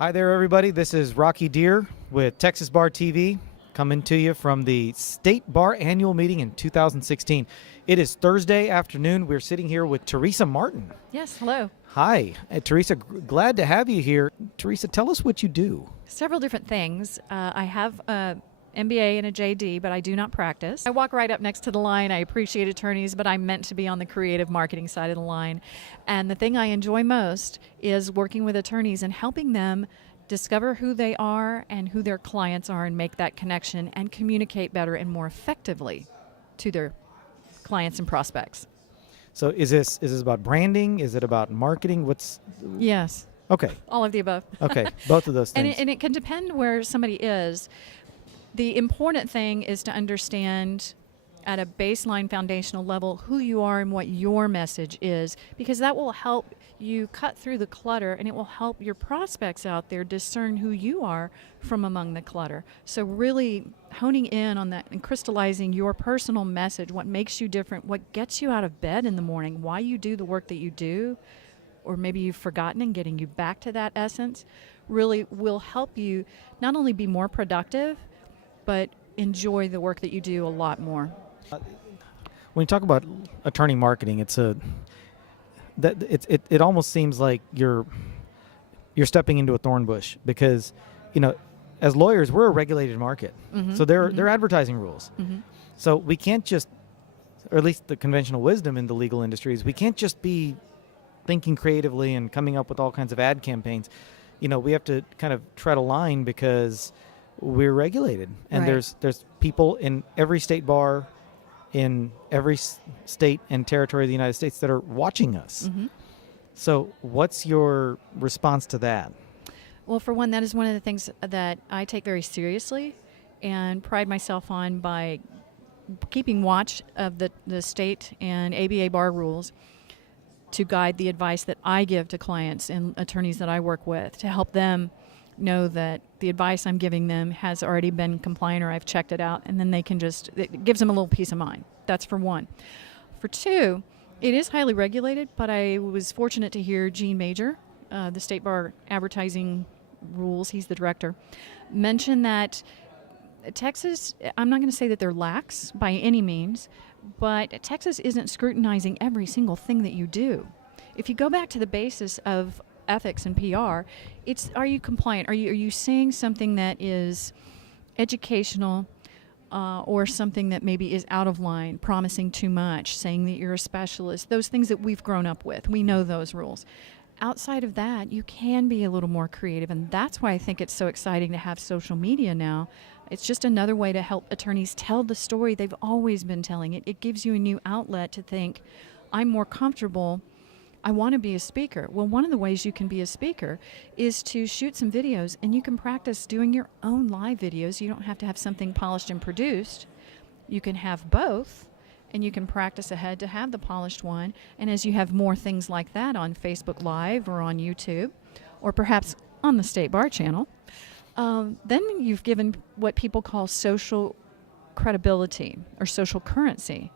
Hi there, everybody. This is Rocky Dhir with Texas Bar TV, coming to you from the State Bar Annual Meeting in 2016. It is Thursday afternoon. We're sitting here with Teresa Martin. Yes, hello. Hi, Teresa. Glad to have you here. Teresa, tell us what you do. Several different things. I have a MBA and a JD, but I do not practice. I walk right up next to the line. I appreciate attorneys, but I'm meant to be on the creative marketing side of the line. And the thing I enjoy most is working with attorneys and helping them discover who they are and who their clients are and make that connection and communicate better and more effectively to their clients and prospects. So is this about branding? Is it about marketing? Yes. Okay. All of the above. Okay, both of those things. And it can depend where somebody is. The important thing is to understand at a baseline foundational level who you are and what your message is, because that will help you cut through the clutter and it will help your prospects out there discern who you are from among the clutter. So really honing in on that and crystallizing your personal message, what makes you different, what gets you out of bed in the morning, why you do the work that you do, or maybe you've forgotten, and getting you back to that essence really will help you not only be more productive, but enjoy the work that you do a lot more. When you talk about attorney marketing, it almost seems like you're stepping into a thorn bush, because, as lawyers, we're a regulated market. Mm-hmm. So there are advertising rules. Mm-hmm. So we can't just, or at least the conventional wisdom in the legal industries, we can't just be thinking creatively and coming up with all kinds of ad campaigns. We have to kind of tread a line because we're regulated, and Right. there's people in every state bar in every state and territory of the United States that are watching us. Mm-hmm. So what's your response to that? Well, for one, that is one of the things that I take very seriously and pride myself on by keeping watch of the state and ABA bar rules to guide the advice that I give to clients and attorneys that I work with, to help them know that the advice I'm giving them has already been compliant, or I've checked it out, and then they can it gives them a little peace of mind. That's for one. For two, it is highly regulated, but I was fortunate to hear Gene Major, the State Bar Advertising Rules, he's the director, mention that Texas, I'm not going to say that they're lax by any means, but Texas isn't scrutinizing every single thing that you do. If you go back to the basis of ethics and PR, are you compliant? Are you saying something that is educational, or something that maybe is out of line, promising too much, saying that you're a specialist, those things that we've grown up with. We know those rules. Outside of that, you can be a little more creative, and that's why I think it's so exciting to have social media now. It's just another way to help attorneys tell the story they've always been telling. It gives you a new outlet to think, I'm more comfortable, I want to be a speaker. Well, one of the ways you can be a speaker is to shoot some videos, and you can practice doing your own live videos. You don't have to have something polished and produced. You can have both, and you can practice ahead to have the polished one. And as you have more things like that on Facebook Live or on YouTube, or perhaps on the State Bar channel, then you've given what people call social credibility or social currency.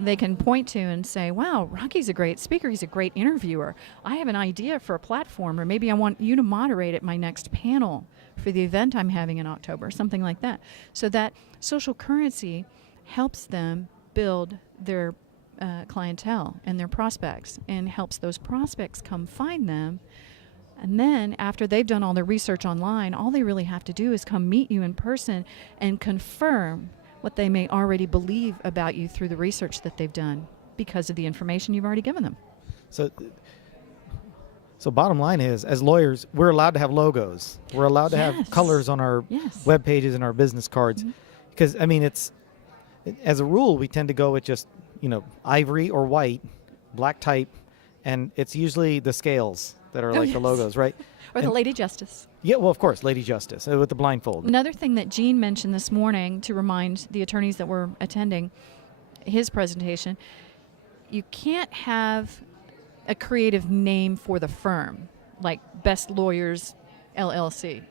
They can point to and say, wow, Rocky's a great speaker, he's a great interviewer. I have an idea for a platform, or maybe I want you to moderate at my next panel for the event I'm having in October, something like that. So that social currency helps them build their clientele and their prospects, and helps those prospects come find them. And then after they've done all their research online, all they really have to do is come meet you in person and confirm what they may already believe about you through the research that they've done because of the information you've already given them. So bottom line is, as lawyers, we're allowed to have logos. We're allowed to have colors on our web pages and our business cards. Mm-hmm. Because, as a rule, we tend to go with just, ivory or white, black type, and it's usually the scales that are the logos, right? Or the Lady Justice. Yeah, well, of course, Lady Justice, with the blindfold. Another thing that Gene mentioned this morning to remind the attorneys that were attending his presentation, you can't have a creative name for the firm, like Best Lawyers LLC.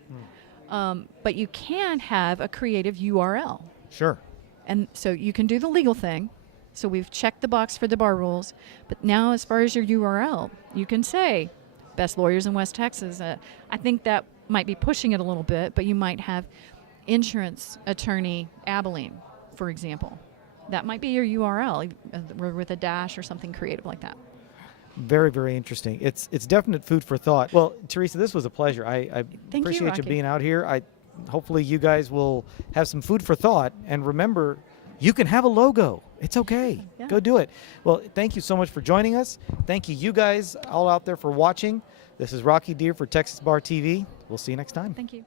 But you can have a creative URL. Sure. And so you can do the legal thing. So we've checked the box for the bar rules. But now as far as your URL, you can say Best Lawyers in West Texas. I think that might be pushing it a little bit, but you might have insurance attorney Abilene, for example. That might be your URL with a dash or something creative like that. Very, very interesting. It's definite food for thought. Well, Teresa, this was a pleasure. I Thank you, appreciate you Rocky. being out here. Hopefully you guys will have some food for thought. And remember, you can have a logo. It's okay. Yeah. Go do it. Well, thank you so much for joining us. Thank you guys all out there for watching. This is Rocky Dhir for Texas Bar TV. We'll see you next time. Thank you.